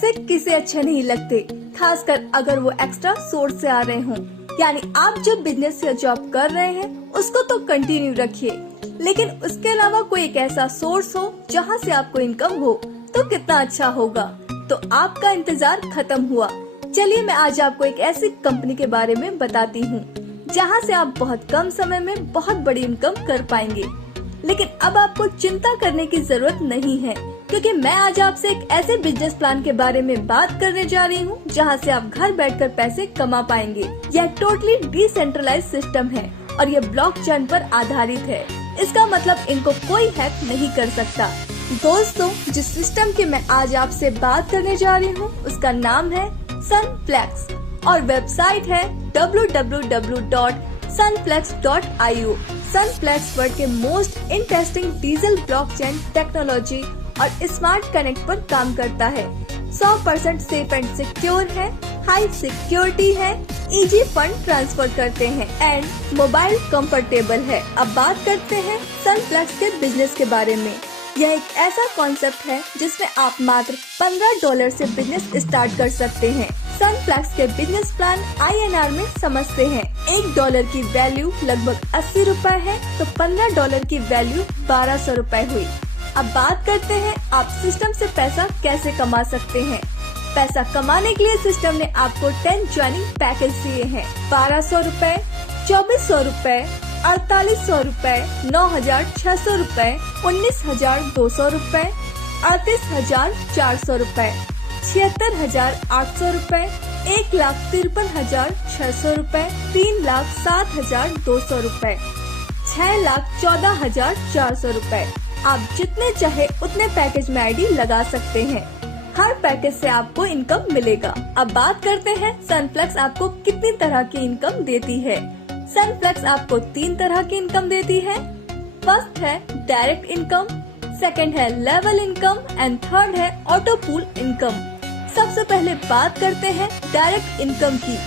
पैसे किसे अच्छे नहीं लगते, खासकर अगर वो एक्स्ट्रा सोर्स से आ रहे हों। यानी आप जो बिजनेस या जॉब कर रहे हैं उसको तो कंटिन्यू रखिए, लेकिन उसके अलावा कोई एक ऐसा सोर्स हो जहाँ से आपको इनकम हो तो कितना अच्छा होगा। तो आपका इंतजार खत्म हुआ। चलिए मैं आज आपको एक ऐसी कंपनी के बारे में बताती हूँ जहाँ से आप बहुत कम समय में बहुत बड़ी इनकम कर पाएंगे। लेकिन अब आपको चिंता करने की जरूरत नहीं है, क्योंकि मैं आज आपसे एक ऐसे बिजनेस प्लान के बारे में बात करने जा रही हूँ जहाँ से आप घर बैठकर पैसे कमा पाएंगे। यह टोटली डिसेंट्रलाइज सिस्टम है और यह ब्लॉकचेन पर आधारित है। इसका मतलब इनको कोई हैक नहीं कर सकता। दोस्तों, जिस सिस्टम की मैं आज आपसे बात करने जा रही हूँ उसका नाम है Sunflex और वेबसाइट है www.sunflex.io। Sunflex वर्ल्ड के most interesting diesel blockchain technology और स्मार्ट कनेक्ट पर काम करता है। 100% सेफ एंड सिक्योर है, हाई सिक्योरिटी है, इजी फंड ट्रांसफर करते हैं एंड मोबाइल कंफर्टेबल है। अब बात करते हैं Sunflex के बिजनेस के बारे में। यह एक ऐसा कॉन्सेप्ट है जिसमें आप मात्र $15 से बिजनेस स्टार्ट कर सकते हैं। Sunflex के बिजनेस प्लान INR में समझते हैं। $1 की वैल्यू लगभग 80 रुपए है, तो $15 की वैल्यू 1200 रुपए हुई। अब बात करते हैं आप सिस्टम से पैसा कैसे कमा सकते हैं। पैसा कमाने के लिए सिस्टम ने आपको 10 ज्वाइनिंग पैकेज दिए हैं। 1200 रुपए, 2400 रुपए, 4800 रुपए, 9600 रुपए, 19200 रुपए, 38400 रुपए, 76800 रुपए, 1,53,600 रुपए, 3,07,200 रुपए, 6,14,400 रुपए। आप जितने चाहे उतने पैकेज में आईडी लगा सकते हैं। हर पैकेज से आपको इनकम मिलेगा। अब बात करते हैं Sunflex आपको कितनी तरह की इनकम देती है। Sunflex आपको 3 तरह की इनकम देती है। फर्स्ट है डायरेक्ट इनकम, सेकंड है लेवल इनकम एंड थर्ड है ऑटो पूल इनकम। सबसे पहले बात करते हैं डायरेक्ट इनकम की।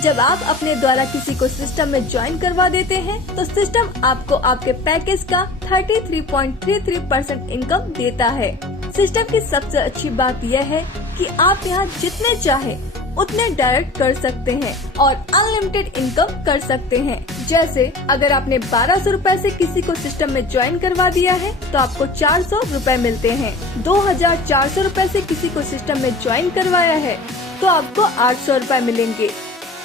जब आप अपने द्वारा किसी को सिस्टम में ज्वाइन करवा देते हैं तो सिस्टम आपको आपके पैकेज का 33.33% इनकम देता है। सिस्टम की सबसे अच्छी बात यह है कि आप यहाँ जितने चाहे उतने डायरेक्ट कर सकते हैं और अनलिमिटेड इनकम कर सकते हैं। जैसे अगर आपने 1200 रुपए से किसी को सिस्टम में ज्वाइन करवा दिया है तो आपको 400 रुपए मिलते हैं। 2400 रुपए से किसी को सिस्टम में ज्वाइन करवाया है तो आपको 800 रुपए मिलेंगे।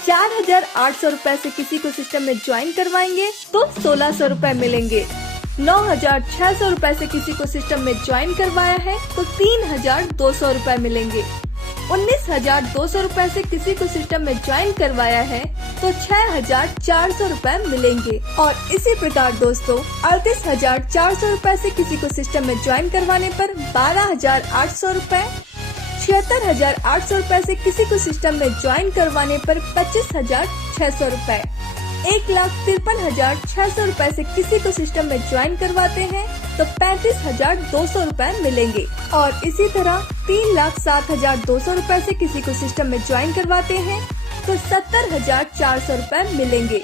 4800 रुपए से किसी को सिस्टम में ज्वाइन करवाएंगे तो 1600 रुपए मिलेंगे। 9600 रुपए से किसी को सिस्टम में ज्वाइन करवाया है तो 3200 रुपए मिलेंगे। 19200 रुपए से किसी को सिस्टम में ज्वाइन करवाया है तो 6400 रुपए मिलेंगे। और इसी प्रकार दोस्तों 38400 रुपए से किसी को सिस्टम में ज्वाइन करवाने पर 12800 रुपए, 76800 रुपए से किसी को सिस्टम में ज्वाइन करवाने पर 25600 रुपए, 1,53,600 रुपए से किसी को सिस्टम में ज्वाइन करवाते हैं तो 35,200 रुपए मिलेंगे। और इसी तरह 3,07,200 रुपए से किसी को सिस्टम में ज्वाइन करवाते हैं तो 70,400 रुपए मिलेंगे।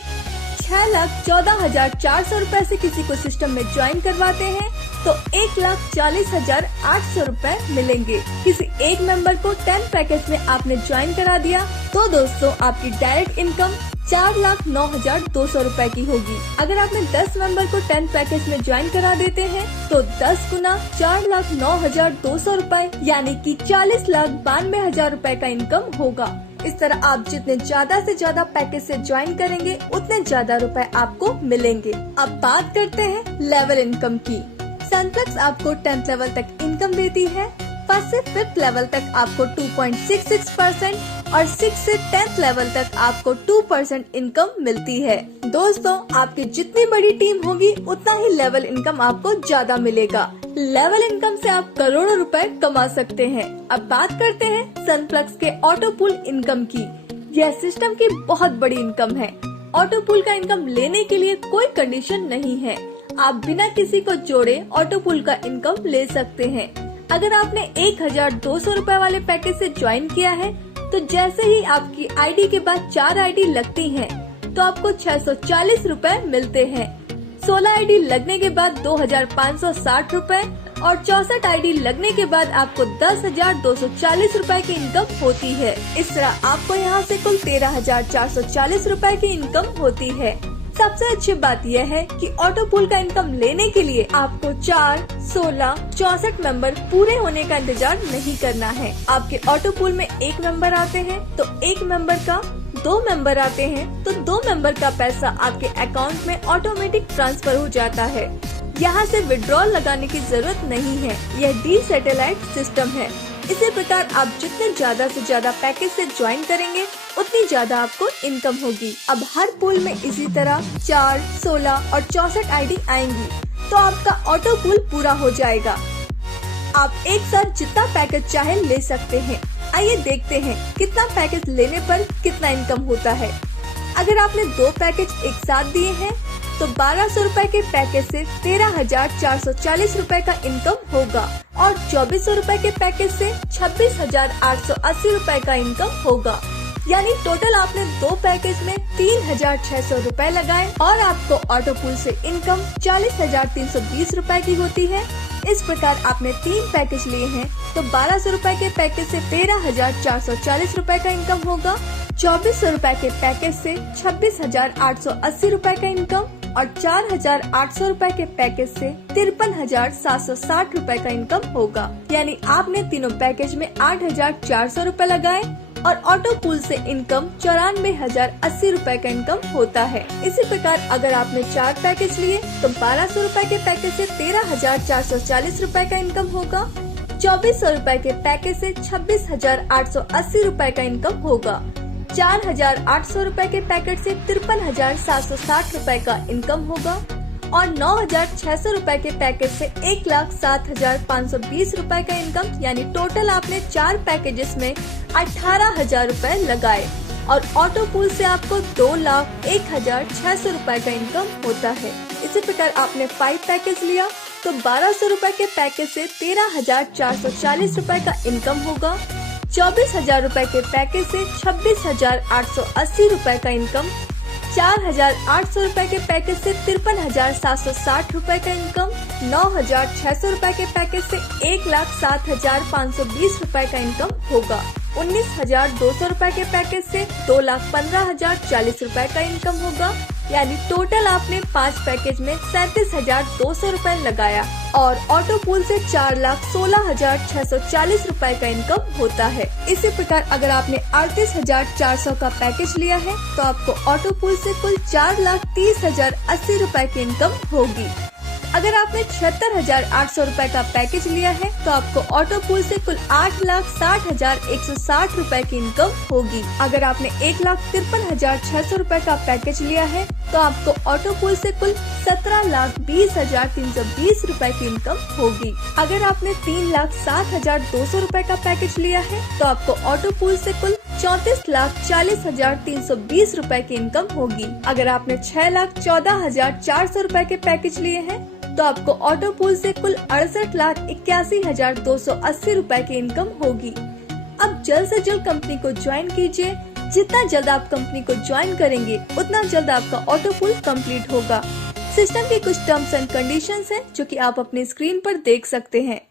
6,14,400 रुपए से किसी को सिस्टम में ज्वाइन करवाते हैं तो 1,40,800 रुपए मिलेंगे। किसी एक मेंबर को 10 पैकेज में आपने ज्वाइन करा दिया तो दोस्तों आपकी डायरेक्ट इनकम 4,09,200 रुपए की होगी। अगर आपने 10 मेंबर को 10 पैकेज में ज्वाइन करा देते हैं तो 10 गुना 4,09,200 रुपए यानी कि 40,92,000 रुपए का इनकम होगा। इस तरह आप जितने ज्यादा से ज्यादा पैकेज से ज्वाइन करेंगे उतने ज्यादा रुपए आपको मिलेंगे। अब बात करते हैं लेवल इनकम की। Sunflex आपको 10th लेवल तक इनकम देती है। 1st से 5th लेवल तक आपको 2.66% और 6th से 10th लेवल तक आपको 2% इनकम मिलती है। दोस्तों आपकी जितनी बड़ी टीम होगी उतना ही लेवल इनकम आपको ज्यादा मिलेगा। लेवल इनकम से आप करोड़ों रुपए कमा सकते हैं। अब बात करते हैं Sunflex के ऑटो पूल इनकम की। यह सिस्टम की बहुत बड़ी इनकम है। ऑटो पूल का इनकम लेने के लिए कोई कंडीशन नहीं है। आप बिना किसी को जोड़े ऑटो पूल का इनकम ले सकते हैं। अगर आपने 1,200 रुपए वाले पैकेज से ज्वाइन किया है तो जैसे ही आपकी आईडी के बाद 4 आईडी लगती हैं तो आपको 640 रुपए मिलते हैं। 16 आईडी लगने के बाद 2,560 रुपए और 64 आईडी लगने के बाद आपको 10,240 रूपए की इनकम होती है। इस तरह आपको यहाँ से कुल 13,440 रूपए की इनकम होती है। सबसे अच्छी बात यह है कि ऑटो पूल का इनकम लेने के लिए आपको 4, 16, 64 मेंबर पूरे होने का इंतजार नहीं करना है। आपके ऑटो पूल में 1 मेंबर आते हैं तो 1 मेंबर का, 2 मेंबर आते हैं तो 2 मेंबर का पैसा आपके अकाउंट में ऑटोमेटिक ट्रांसफर हो जाता है। यहाँ से विड्रॉल लगाने की जरूरत नहीं है। यह डीसेटेलाइट सिस्टम है। इसी प्रकार आप जितने ज्यादा से ज्यादा पैकेज से ज्वाइन करेंगे उतनी ज्यादा आपको इनकम होगी। अब हर पूल में इसी तरह 4, 16 और 64 आईडी आएंगी तो आपका ऑटो पूल पूरा हो जाएगा। आप एक साथ जितना पैकेज चाहे ले सकते हैं। आइए देखते हैं कितना पैकेज लेने पर कितना इनकम होता है। अगर आपने 2 पैकेज एक साथ दिए हैं तो 1200 रूपए के पैकेज से 13,440 रूपए का इनकम होगा और 2400 रूपए के पैकेज से 26,880 रूपए का इनकम होगा। यानी टोटल आपने 2 पैकेज में 3,600 रूपए लगाए और आपको ऑटो पूल से इनकम 40,320 रूपए की होती है। इस प्रकार आपने 3 पैकेज लिए हैं तो 1200 रूपए के पैकेज से 13,440 रूपए का इनकम होगा, 2400 रूपए के पैकेज से 26,880 रूपए का इनकम और 4,800 रूपए के पैकेज से 53,760 रूपए का इनकम होगा। यानी आपने तीनों पैकेज में 8,400 रूपए लगाए और ऑटो पूल से इनकम 94,080 रूपए का इनकम होता है। इसी प्रकार अगर आपने 4 पैकेज लिए तो 1200 रूपए के पैकेज से 13,440 रूपए का इनकम होगा, 2400 रूपए के पैकेज से 26,880 रूपए का इनकम होगा, 4,800 रूपए के पैकेज से 53,760 रूपए का इनकम होगा और 9,600 रूपए के पैकेज से 1,07,520 रूपए का इनकम। यानी टोटल आपने 4 पैकेजेस में 18,000 रूपए लगाए और ऑटो पूल से आपको 2,01,600 रूपए का इनकम होता है। इसी प्रकार आपने 5 पैकेज लिया तो 1200 रूपए के पैकेज से 13,440 रूपए का इनकम होगा, 24,000 रूपए के पैकेज से 26,880 रूपए का इनकम, 4,800 रूपए के पैकेज से 53,760 रूपए का इनकम, 9,600 रूपए के पैकेज से 1,07,520 रूपए का इनकम होगा, 19,200 रूपए के पैकेज से 2,15,040 रूपए का इनकम होगा। यानी टोटल आपने 5 पैकेज में 37,200 रूपए लगाया और ऑटो पूल से 4,16,640 रूपए का इनकम होता है। इसी प्रकार अगर आपने 38,400 का पैकेज लिया है तो आपको ऑटो पूल से कुल 4,30,080 रूपए की इनकम होगी। अगर आपने 76,800 रूपए का पैकेज लिया है तो आपको ऑटो पूल से कुल 8,60,160 रूपए की इनकम होगी। अगर आपने 1,53,600 रूपए का पैकेज लिया है तो आपको ऑटो पूल से कुल 17,20,320 रूपए की इनकम होगी। अगर आपने 3,07,200 रूपए का पैकेज लिया है तो आपको ऑटो पूल से कुल 34,40,320 रूपए की इनकम होगी। अगर आपने 6,14,400 रूपए के पैकेज लिए हैं तो आपको ऑटो पूल से कुल 68,81,280 रूपए की इनकम होगी। अब जल्द से जल्द कंपनी को ज्वाइन कीजिए। जितना जल्द आप कंपनी को ज्वाइन करेंगे उतना जल्द आपका ऑटो पूल कंप्लीट होगा। सिस्टम की कुछ टर्म्स एंड कंडीशंस हैं जो कि आप अपनी स्क्रीन पर देख सकते हैं।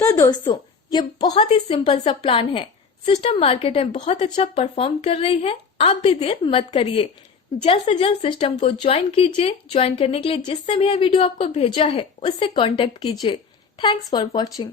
तो दोस्तों ये बहुत ही सिंपल सा प्लान है। सिस्टम मार्केट में बहुत अच्छा परफॉर्म कर रही है। आप भी देर मत करिए, जल्द से जल्द सिस्टम को ज्वाइन कीजिए। ज्वाइन करने के लिए जिससे भी यह वीडियो आपको भेजा है उससे कांटेक्ट कीजिए। Thanks for watching.